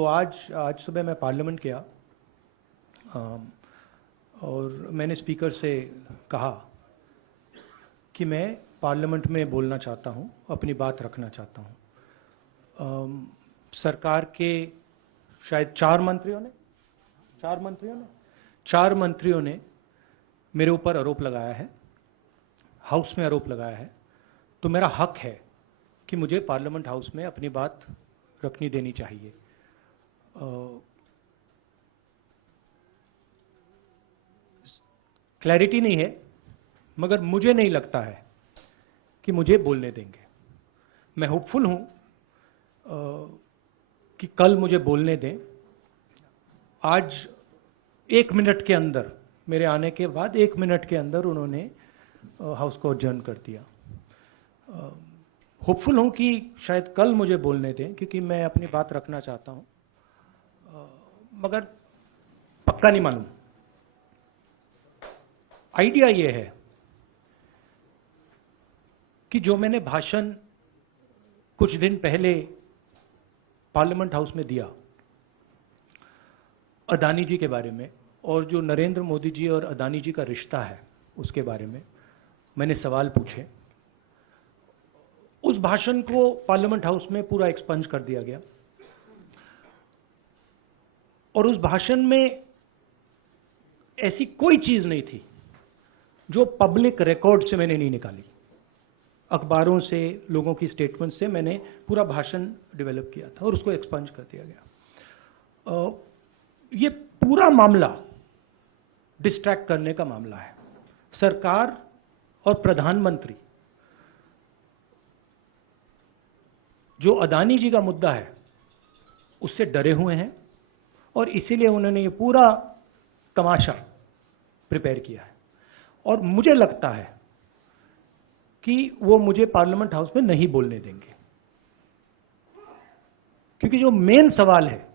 तो आज सुबह मैं पार्लियामेंट गया और मैंने स्पीकर से कहा कि मैं पार्लियामेंट में बोलना चाहता हूं, अपनी बात रखना चाहता हूं। सरकार के शायद चार मंत्रियों ने मेरे ऊपर आरोप लगाया है, हाउस में आरोप लगाया है, तो मेरा हक है कि मुझे पार्लियामेंट हाउस में अपनी बात रखनी देनी चाहिए। क्लैरिटी नहीं है, मगर मुझे नहीं लगता है कि मुझे बोलने देंगे। मैं होपफुल हूं कि कल मुझे बोलने दें। आज 1 मिनट के अंदर, मेरे आने के बाद 1 मिनट के अंदर उन्होंने हाउस को अडजर्न कर दिया। होपफुल हूं कि शायद कल मुझे बोलने दें, क्योंकि मैं अपनी बात रखना चाहता हूं, मगर पक्का नहीं मालूम। आइडिया ये है कि जो मैंने भाषण कुछ दिन पहले पार्लियामेंट हाउस में दिया अदानी जी के बारे में, और जो नरेंद्र मोदी जी और अदानी जी का रिश्ता है उसके बारे में मैंने सवाल पूछे, उस भाषण को पार्लियामेंट हाउस में पूरा एक्सपंज कर दिया गया। और उस भाषण में ऐसी कोई चीज नहीं थी जो पब्लिक रिकॉर्ड से मैंने नहीं निकाली। अखबारों से, लोगों की स्टेटमेंट से मैंने पूरा भाषण डेवलप किया था और उसको एक्सपंज कर दिया गया। ये पूरा मामला डिस्ट्रैक्ट करने का मामला है। सरकार और प्रधानमंत्री जो अदानी जी का मुद्दा है उससे डरे हुए हैं और इसीलिए उन्होंने ये पूरा तमाशा प्रिपेयर किया है। और मुझे लगता है कि वो मुझे पार्लियामेंट हाउस में नहीं बोलने देंगे, क्योंकि जो मेन सवाल है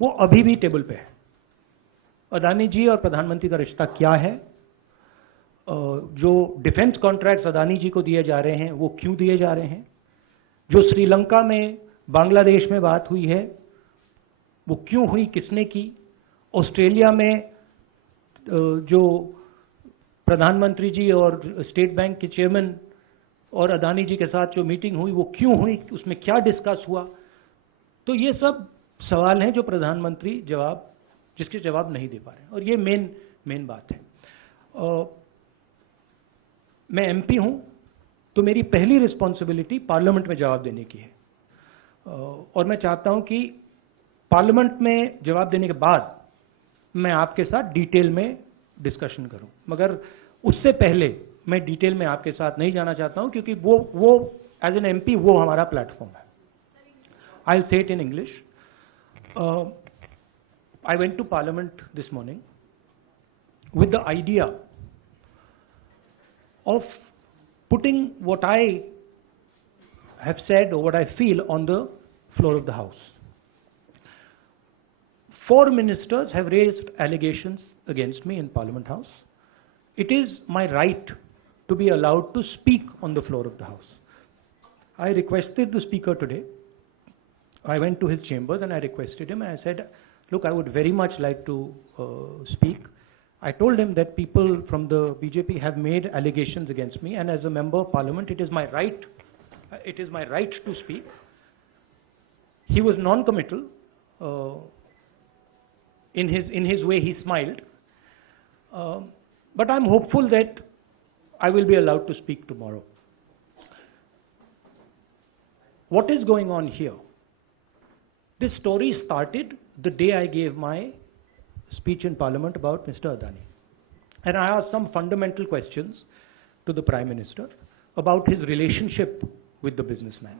वो अभी भी टेबल पे है। अदानी जी और प्रधानमंत्री का रिश्ता क्या है? जो डिफेंस कॉन्ट्रैक्ट्स अदानी जी को दिए जा रहे हैं वो क्यों दिए जा रहे हैं? जो श्रीलंका में, बांग्लादेश में बात हुई है वो क्यों हुई, किसने की? ऑस्ट्रेलिया में जो प्रधानमंत्री जी और स्टेट बैंक के चेयरमैन और अदानी जी के साथ जो मीटिंग हुई वो क्यों हुई, उसमें क्या डिस्कस हुआ? तो ये सब सवाल हैं जो प्रधानमंत्री जिसके जवाब नहीं दे पा रहे हैं, और ये मेन बात है। मैं एमपी हूं तो मेरी पहली रिस्पॉन्सिबिलिटी पार्लियामेंट में जवाब देने की है, और मैं चाहता हूं कि पार्लियामेंट में जवाब देने के बाद मैं आपके साथ डिटेल में डिस्कशन करूं। मगर उससे पहले मैं डिटेल में आपके साथ नहीं जाना चाहता हूं, क्योंकि वो एज एन एमपी वो हमारा प्लेटफॉर्म है। I will say it in English. I went to Parliament this morning with the idea of putting what I have said or what I feel on the floor of the House. 4 ministers have raised allegations against me in Parliament House. It is my right to be allowed to speak on the floor of the House. I requested the Speaker today. I went to his chambers and I requested him, and I said, look, I would very much like to speak. I told him that people from the BJP have made allegations against me, and as a member of parliament, it is my right to speak. He was non-committal. In his way, he smiled. But I'm hopeful that I will be allowed to speak tomorrow. What is going on here? This story started the day I gave my speech in Parliament about Mr. Adani. And I asked some fundamental questions to the Prime Minister about his relationship with the businessman,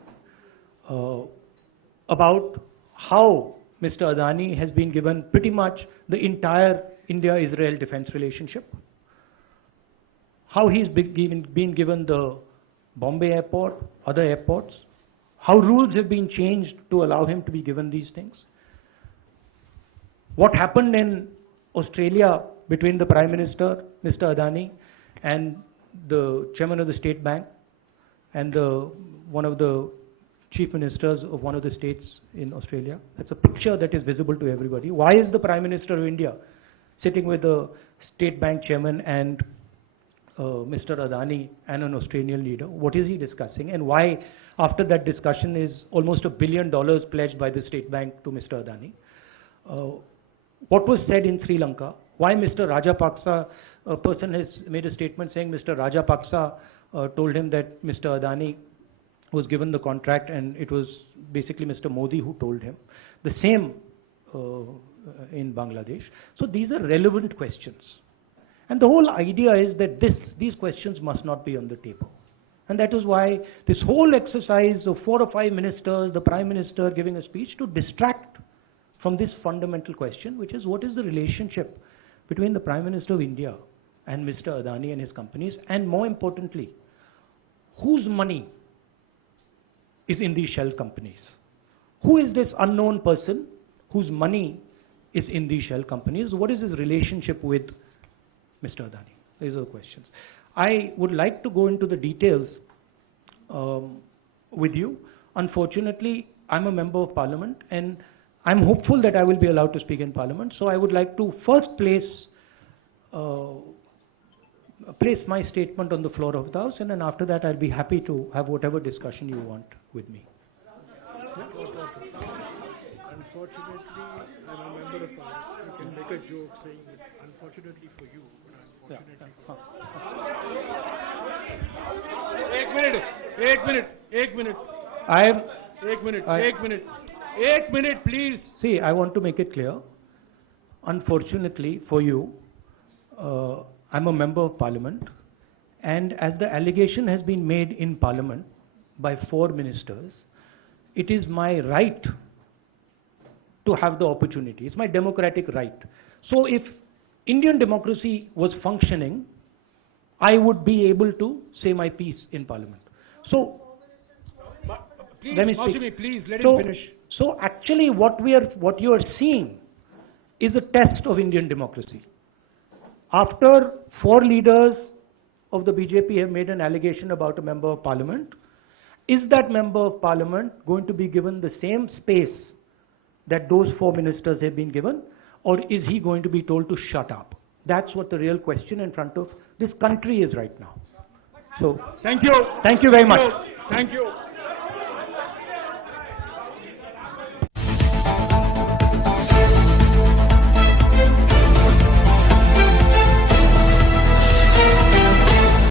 about how Mr. Adani has been given pretty much the entire India-Israel defense relationship, how he's been given the Bombay airport, other airports, how rules have been changed to allow him to be given these things, what happened in Australia between the Prime Minister, Mr. Adani, and the chairman of the State Bank, and one of the chief ministers of one of the states in Australia. That's a picture that is visible to everybody. Why is the Prime Minister of India sitting with the State Bank chairman and Mr. Adani and an Australian leader? What is he discussing, and why after that discussion is almost $1 billion pledged by the State Bank to Mr. Adani? What was said in Sri Lanka? Why Mr. Rajapaksa, a person has made a statement saying Mr. Rajapaksa told him that Mr. Adani was given the contract and it was basically Mr. Modi who told him. The same in Bangladesh. So these are relevant questions. And the whole idea is that these questions must not be on the table. And that is why this whole exercise of 4 or 5 ministers, the Prime Minister giving a speech to distract from this fundamental question, which is what is the relationship between the Prime Minister of India and Mr. Adani and his companies, and more importantly, whose money is in these shell companies? Who is this unknown person whose money is in these shell companies? What is his relationship with Mr. Adani? These are the questions. I would like to go into the details with you. Unfortunately, I'm a member of Parliament and I'm hopeful that I will be allowed to speak in Parliament. So I would like to first place my statement on the floor of the House, and then after that I'll be happy to have whatever discussion you want with me. Unfortunately, I'm a member of Parliament. You can make a joke saying that unfortunately for you, but unfortunately for One minute, please. See, I want to make it clear. Unfortunately for you, I'm a member of Parliament, and as the allegation has been made in Parliament by 4 ministers, it is my right to have the opportunity. It's my democratic right. So if Indian democracy was functioning, I would be able to say my piece in Parliament. So, please, let me speak. Please, let him finish. So actually what you are seeing is a test of Indian democracy. After 4 leaders of the BJP have made an allegation about a member of Parliament, is that member of Parliament going to be given the same space that those 4 ministers have been given, or is he going to be told to shut up? That's what the real question in front of this country is right now. So, thank you. Thank you very much. Thank you.